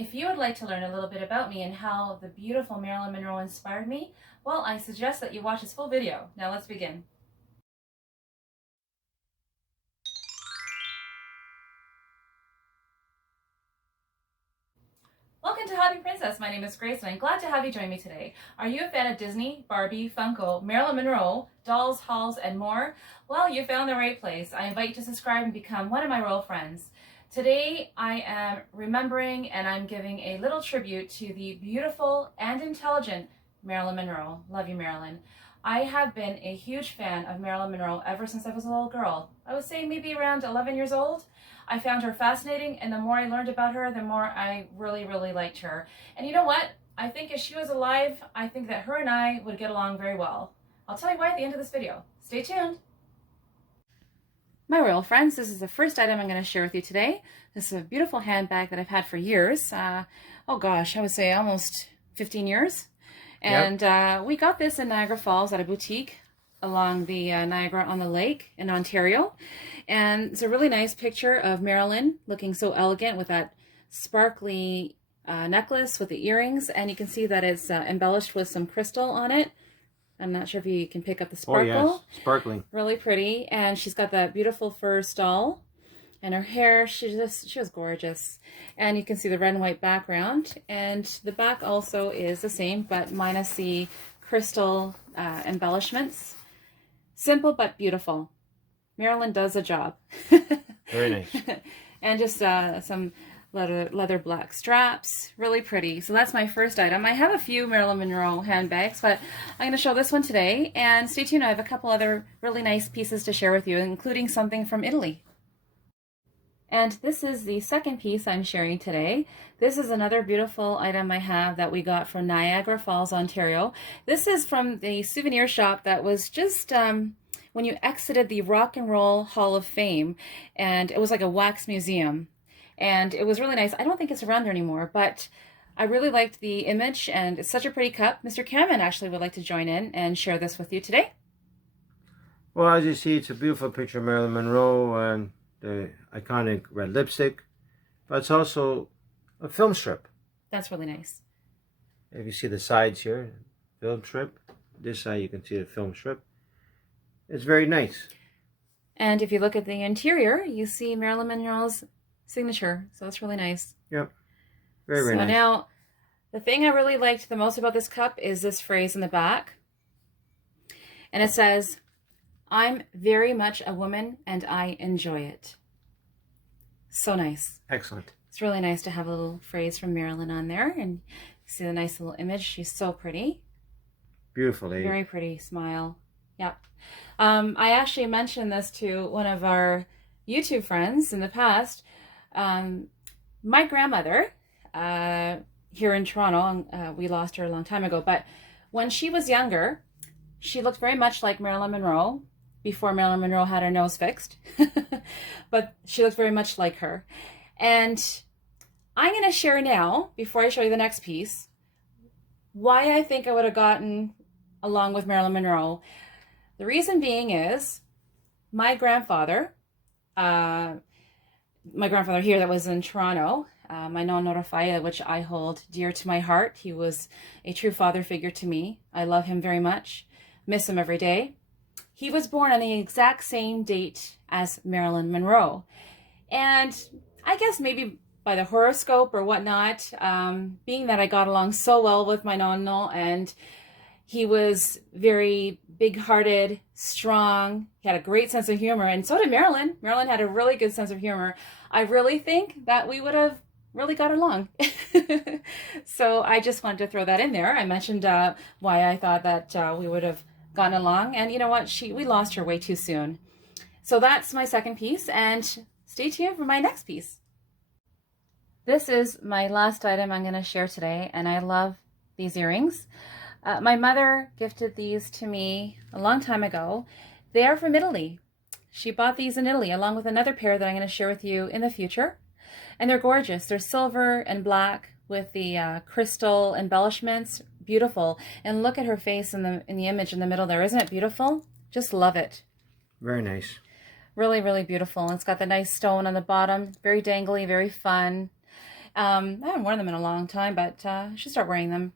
If you would like to learn a little bit about me and how the beautiful Marilyn Monroe inspired me, well, I suggest that you watch this full video. Now let's begin. Welcome to Hobby Princess. My name is Grace and I'm glad to have you join me today. Are you a fan of Disney, Barbie, Funko, Marilyn Monroe, dolls, hauls, and more? Well, you found the right place. I invite you to subscribe and become one of my royal friends. Today I am remembering and I'm giving a little tribute to the beautiful and intelligent Marilyn Monroe. Love you, Marilyn. I have been a huge fan of Marilyn Monroe ever since I was a little girl. I would say maybe around 11 years old. I found her fascinating, and the more I learned about her, the more I really liked her. And you know what? I think if she was alive, I think that her and I would get along very well. I'll tell you why at the end of this video. Stay tuned. My royal friends, this is the first item I'm going to share with you today. This is a beautiful handbag that I've had for years. Oh gosh, I would say almost 15 years. And yep. We got this in Niagara Falls at a boutique along the Niagara on the Lake in Ontario. And it's a really nice picture of Marilyn looking so elegant with that sparkly necklace with the earrings. And you can see that it's embellished with some crystal on it. I'm not sure if you can pick up the sparkle. Oh yes, sparkling. Really pretty. And she's got that beautiful fur stole. And her hair, she was gorgeous. And you can see the red and white background. And the back also is the same, but minus the crystal embellishments. Simple but beautiful. Marilyn does a job. Very nice. And just some leather black straps. Really pretty. So that's my first item. I have a few Marilyn Monroe handbags, but I'm going to show this one today. And stay tuned, I have a couple other really nice pieces to share with you, including something from Italy. And this is the second piece I'm sharing today. This is another beautiful item I have that we got from Niagara Falls, Ontario. This is from the souvenir shop that was just when you exited the Rock and Roll Hall of Fame. And it was like a wax museum. And it was really nice. I don't think it's around there anymore, but I really liked the image and it's such a pretty cup. Mr. Cameron actually would like to join in and share this with you today. Well, as you see, it's a beautiful picture of Marilyn Monroe and the iconic red lipstick, but it's also a film strip. That's really nice. If you see the sides here, film strip. This side you can see the film strip. It's very nice. And if you look at the interior, you see Marilyn Monroe's signature. So that's really nice. Yep. Very nice. So now, the thing I really liked the most about this cup is this phrase in the back. And it says, "I'm very much a woman and I enjoy it." So nice. Excellent. It's really nice to have a little phrase from Marilyn on there. And you see the nice little image. She's so pretty. Beautiful lady. Very pretty smile. Yep. I actually mentioned this to one of our YouTube friends in the past. My grandmother, here in Toronto, we lost her a long time ago, but when she was younger, she looked very much like Marilyn Monroe before Marilyn Monroe had her nose fixed, but she looked very much like her. And I'm going to share now, before I show you the next piece, why I think I would have gotten along with Marilyn Monroe. The reason being is my grandfather here that was in Toronto, my non-notified, which I hold dear to my heart. He was a true father figure to me. I love him very much. Miss him every day. He was born on the exact same date as Marilyn Monroe. And I guess maybe by the horoscope or whatnot, being that I got along so well with my nonno, and he was very big-hearted, strong. He had a great sense of humor, and so did Marilyn. Marilyn had a really good sense of humor. I really think that we would have really got along. So I just wanted to throw that in there. I mentioned why I thought that we would have gotten along, and you know what? We lost her way too soon. So that's my second piece, and stay tuned for my next piece. This is my last item I'm going to share today, and I love these earrings. My mother gifted these to me a long time ago. They are from Italy. She bought these in Italy along with another pair that I'm going to share with you in the future. And they're gorgeous. They're silver and black with the crystal embellishments. Beautiful. And look at her face in the image in the middle there. Isn't it beautiful? Just love it. Very nice. Really beautiful. And it's got the nice stone on the bottom. Very dangly, very fun. I haven't worn them in a long time, but I should start wearing them.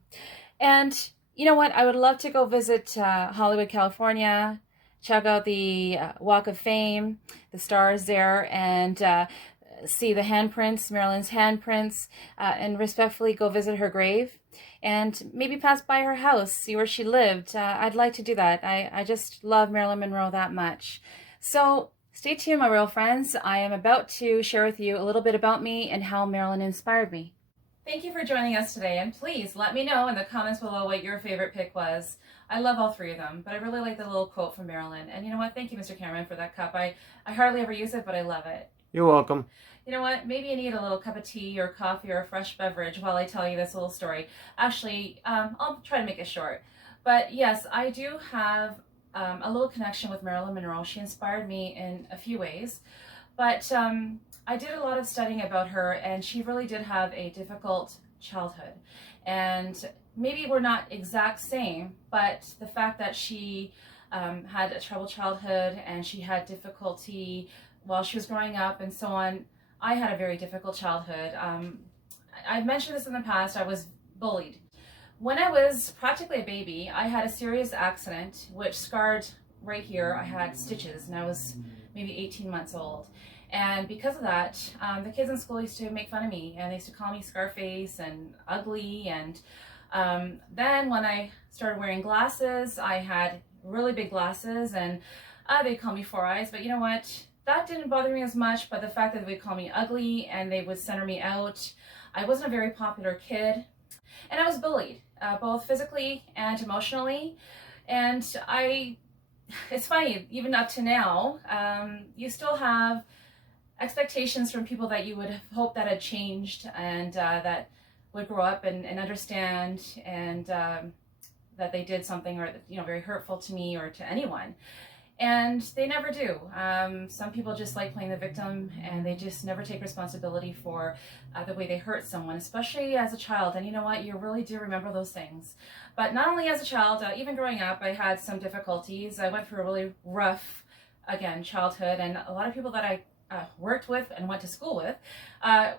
And you know what? I would love to go visit Hollywood, California, check out the Walk of Fame, the stars there, and see the handprints, Marilyn's handprints, and respectfully go visit her grave and maybe pass by her house, see where she lived. I'd like to do that. I just love Marilyn Monroe that much. So stay tuned, my real friends. I am about to share with you a little bit about me and how Marilyn inspired me. Thank you for joining us today, and please let me know in the comments below what your favorite pick was. I love all three of them, but I really like the little quote from Marilyn. And you know what? Thank you, Mr. Cameron, for that cup. I hardly ever use it, but I love it. You're welcome. You know what? Maybe you need a little cup of tea or coffee or a fresh beverage while I tell you this little story. Actually, I'll try to make it short. But yes, I do have a little connection with Marilyn Monroe. She inspired me in a few ways. But I did a lot of studying about her, and she really did have a difficult childhood. And maybe we're not exact same, but the fact that she had a troubled childhood and she had difficulty while she was growing up and so on. I had a very difficult childhood. I've mentioned this in the past. I was bullied. When I was practically a baby, I had a serious accident which scarred right here. I had stitches and I was maybe 18 months old. And because of that, the kids in school used to make fun of me, and they used to call me Scarface and ugly. And then when I started wearing glasses, I had really big glasses, and they'd call me Four Eyes. But you know what? That didn't bother me as much, but the fact that they would call me ugly and they would center me out. I wasn't a very popular kid, and I was bullied, both physically and emotionally. And it's funny, even up to now, you still have expectations from people that you would hope that had changed and that would grow up and understand, and that they did something or very hurtful to me or to anyone. And they never do. Some people just like playing the victim, and they just never take responsibility for the way they hurt someone, especially as a child. And you know what? You really do remember those things. But not only as a child, even growing up, I had some difficulties. I went through a really rough, again, childhood, and a lot of people that I worked with and went to school with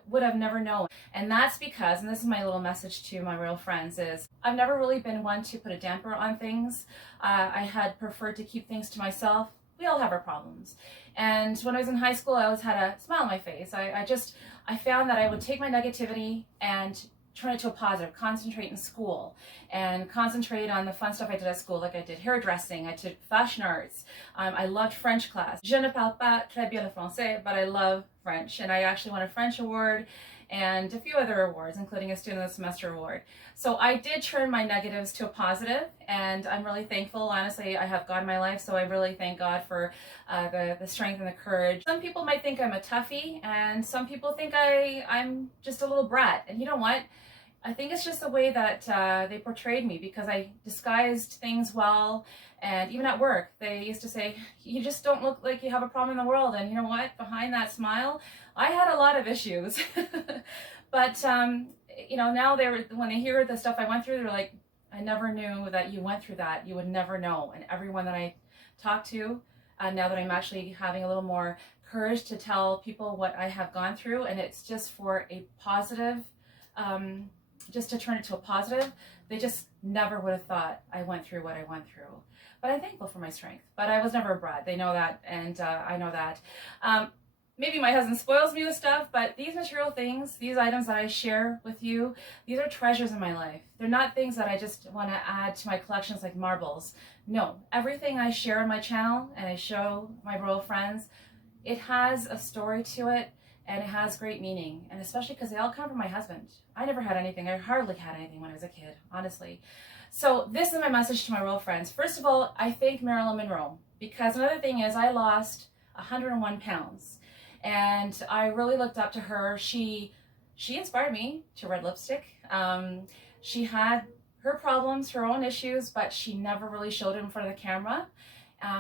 would have never known. And that's because, and this is my little message to my real friends, is I've never really been one to put a damper on things. I had preferred to keep things to myself. We all have our problems. And when I was in high school, I always had a smile on my face. I found that I would take my negativity and turn it to a positive, concentrate in school, and concentrate on the fun stuff I did at school. Like I did hairdressing, I did fashion arts, I loved French class. Je ne parle pas très bien le français, but I love French, and I actually won a French award and a few other awards, including a Student of the Semester award. So I did turn my negatives to a positive, and I'm really thankful. Honestly, I have God in my life, so I really thank God for the strength and the courage. Some people might think I'm a toughie, and some people think I'm just a little brat. And you know what? I think it's just the way that they portrayed me, because I disguised things well. And even at work, they used to say, you just don't look like you have a problem in the world. And you know what? Behind that smile, I had a lot of issues. But, now when they hear the stuff I went through, they're like, I never knew that you went through that. You would never know. And everyone that I talk to, now that I'm actually having a little more courage to tell people what I have gone through, and it's just for a positive, just to turn it to a positive, they just never would have thought I went through what I went through. But I'm thankful for my strength. But I was never a brat. They know that, and I know that. Maybe my husband spoils me with stuff, but these material things, these items that I share with you, these are treasures in my life. They're not things that I just want to add to my collections like marbles. No, everything I share on my channel and I show my royal friends, it has a story to it, and it has great meaning, and especially because they all come from my husband. I never had anything. I hardly had anything when I was a kid, honestly. So this is my message to my royal friends. First of all, I thank Marilyn Monroe, because another thing is I lost 101 pounds, and I really looked up to her. She inspired me to red lipstick. She had her problems, her own issues, but she never really showed it in front of the camera.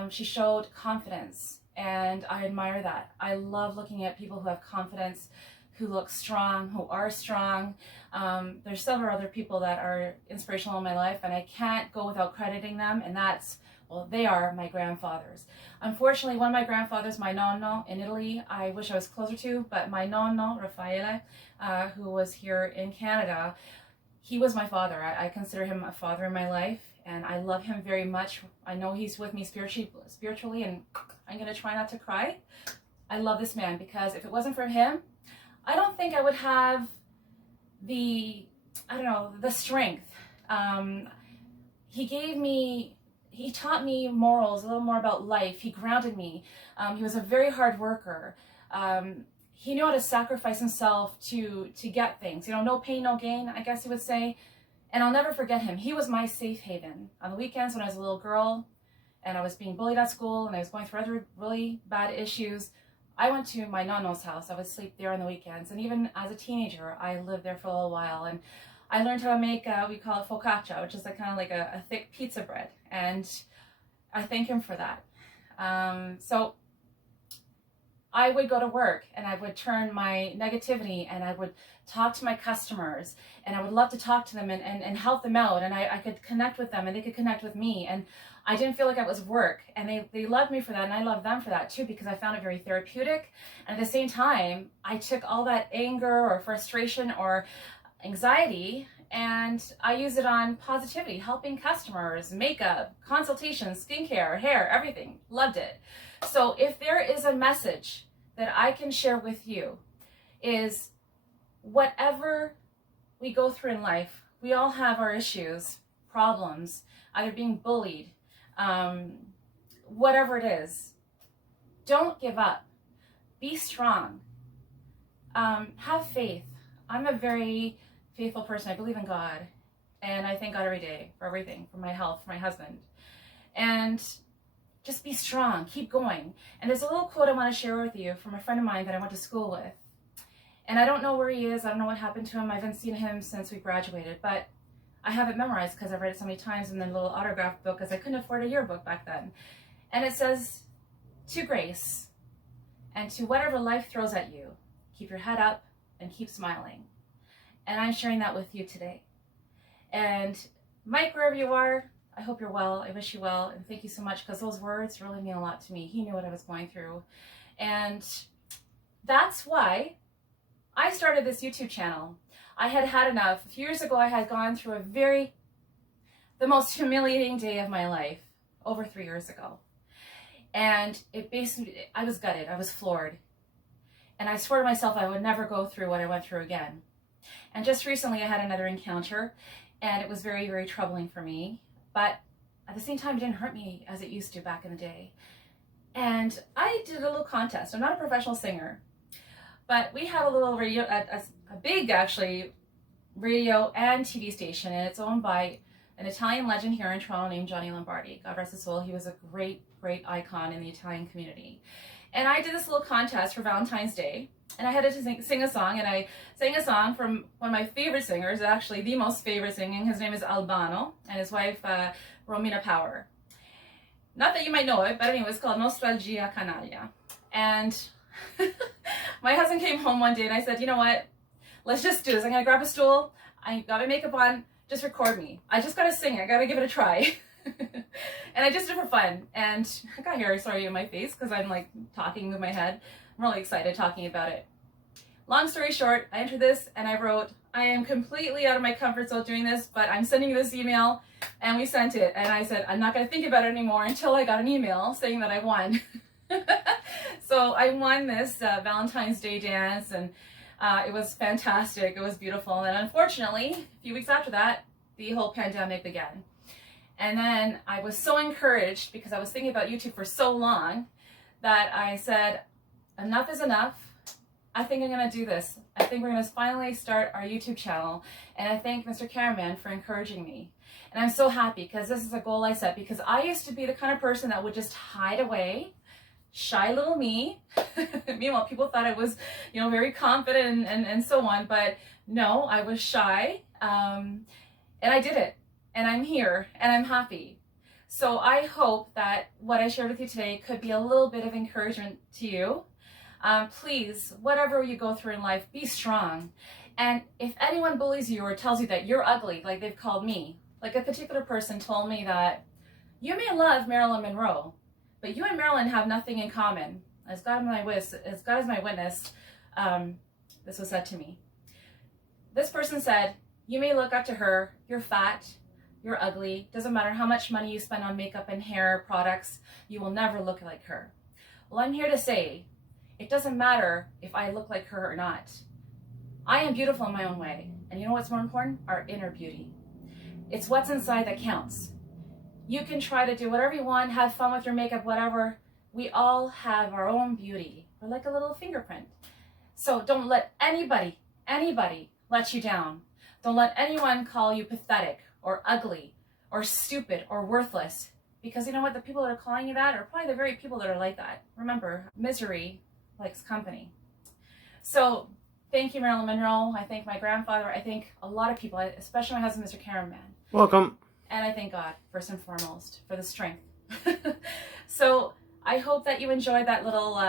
She showed confidence, and I admire that. I love looking at people who have confidence, who look strong, who are strong. There's several other people that are inspirational in my life, and I can't go without crediting them, and that's Well, they are my grandfathers. Unfortunately, one of my grandfathers, my nonno in Italy, I wish I was closer to, but my nonno, Raffaele, who was here in Canada, he was my father. I consider him a father in my life, and I love him very much. I know he's with me spiritually, and I'm going to try not to cry. I love this man because if it wasn't for him, I don't think I would have the strength. He taught me morals, a little more about life. He grounded me. He was a very hard worker. He knew how to sacrifice himself to get things. No pain, no gain, I guess you would say. And I'll never forget him. He was my safe haven. On the weekends when I was a little girl and I was being bullied at school and I was going through other really bad issues, I went to my nonno's house. I would sleep there on the weekends. And even as a teenager, I lived there for a little while. And I learned how to make, we call it focaccia, which is kind of like a thick pizza bread. And I thank him for that. So I would go to work and I would turn my negativity and I would talk to my customers and I would love to talk to them and help them out. And I could connect with them and they could connect with me. And I didn't feel like it was work. And they loved me for that. And I loved them for that too, because I found it very therapeutic. And at the same time, I took all that anger or frustration or anxiety and I use it on positivity, helping customers, makeup, consultations, skincare, hair, everything. Loved it. So if there is a message that I can share with you, is whatever we go through in life, we all have our issues, problems, either being bullied, whatever it is. Don't give up. Be strong. Have faith. I'm a very faithful person. I believe in God. And I thank God every day for everything, for my health, for my husband. And just be strong. Keep going. And there's a little quote I want to share with you from a friend of mine that I went to school with. And I don't know where he is. I don't know what happened to him. I haven't seen him since we graduated. But I have it memorized because I've read it so many times in the little autograph book because I couldn't afford a yearbook back then. And it says, to grace and to whatever life throws at you, keep your head up and keep smiling. And I'm sharing that with you today. And Mike, wherever you are, I hope you're well. I wish you well. And thank you so much because those words really mean a lot to me. He knew what I was going through. And that's why I started this YouTube channel. I had had enough. A few years ago, I had gone through the most humiliating day of my life over 3 years ago. And I was gutted. I was floored. And I swore to myself I would never go through what I went through again. And just recently I had another encounter and it was very, very troubling for me. But at the same time, it didn't hurt me as it used to back in the day. And I did a little contest. I'm not a professional singer, but we have a little radio, a big actually, radio and TV station, and it's owned by an Italian legend here in Toronto named Johnny Lombardi. God rest his soul. He was a great, great icon in the Italian community. And I did this little contest for Valentine's Day. And I had to sing a song, and I sang a song from one of my favorite singers, actually the most favorite singing. His name is Albano, and his wife, Romina Power. Not that you might know it, but anyway, it's called Nostalgia Canaglia. And my husband came home one day, and I said, you know what? Let's just do this. I'm going to grab a stool. I got my makeup on. Just record me. I just got to sing. I got to give it a try. And I just did it for fun. And I got hair, sorry, in my face because I'm like talking with my head. I'm really excited talking about it. Long story short, I entered this and I wrote, I am completely out of my comfort zone doing this, but I'm sending you this email. And we sent it. And I said, I'm not going to think about it anymore until I got an email saying that I won. So I won this Valentine's Day dance, and it was fantastic. It was beautiful. And unfortunately, a few weeks after that, the whole pandemic began. And then I was so encouraged because I was thinking about YouTube for so long that I said, enough is enough. I think I'm going to do this. I think we're going to finally start our YouTube channel. And I thank Mr. Cameraman for encouraging me. And I'm so happy because this is a goal I set, because I used to be the kind of person that would just hide away, shy little me. Meanwhile, people thought I was, very confident and so on. But no, I was shy. And I did it. And I'm here and I'm happy. So I hope that what I shared with you today could be a little bit of encouragement to you. Please, whatever you go through in life, be strong. And if anyone bullies you or tells you that you're ugly, like they've called me, like a particular person told me that You may love Marilyn Monroe, but you and Marilyn have nothing in common. As God is my witness, this was said to me. This person said, you may look up to her, you're fat, you're ugly, doesn't matter how much money you spend on makeup and hair products, you will never look like her. Well, I'm here to say, it doesn't matter if I look like her or not. I am beautiful in my own way. And you know what's more important? Our inner beauty. It's what's inside that counts. You can try to do whatever you want, have fun with your makeup, whatever. We all have our own beauty. We're like a little fingerprint. So don't let anybody let you down. Don't let anyone call you pathetic or ugly or stupid or worthless. Because you know what? The people that are calling you that are probably the very people that are like that. Remember, misery likes company. So thank you, Marilyn Monroe. I thank my grandfather. I thank a lot of people, especially my husband, Mr. Cameraman. Welcome. And I thank God, first and foremost, for the strength. So I hope that you enjoyed that little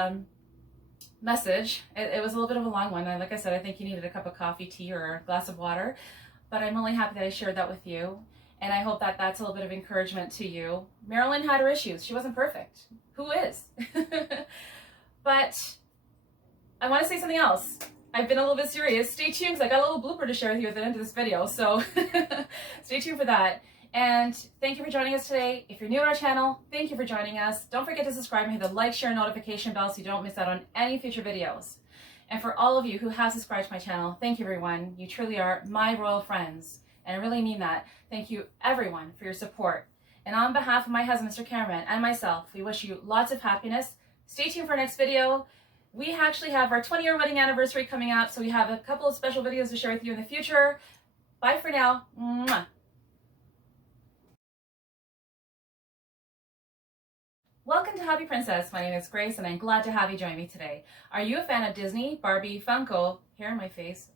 message. It was a little bit of a long one. Like I said, I think you needed a cup of coffee, tea, or a glass of water. But I'm really happy that I shared that with you. And I hope that that's a little bit of encouragement to you. Marilyn had her issues. She wasn't perfect. Who is? But I want to say something else. I've been a little bit serious. Stay tuned because I got a little blooper to share with you at the end of this video. So stay tuned for that. And thank you for joining us today. If you're new to our channel, thank you for joining us. Don't forget to subscribe and hit the like, share, notification bell so you don't miss out on any future videos. And for all of you who have subscribed to my channel, thank you everyone. You truly are my royal friends. And I really mean that. Thank you everyone for your support. And on behalf of my husband, Mr. Cameraman, and myself, we wish you lots of happiness. Stay tuned for our next video. We actually have our 20-year wedding anniversary coming up, so we have a couple of special videos to share with you in the future. Bye for now. Mwah. Welcome to Hobby Princess. My name is Grace, and I'm glad to have you join me today. Are you a fan of Disney, Barbie, Funko, hair in my face,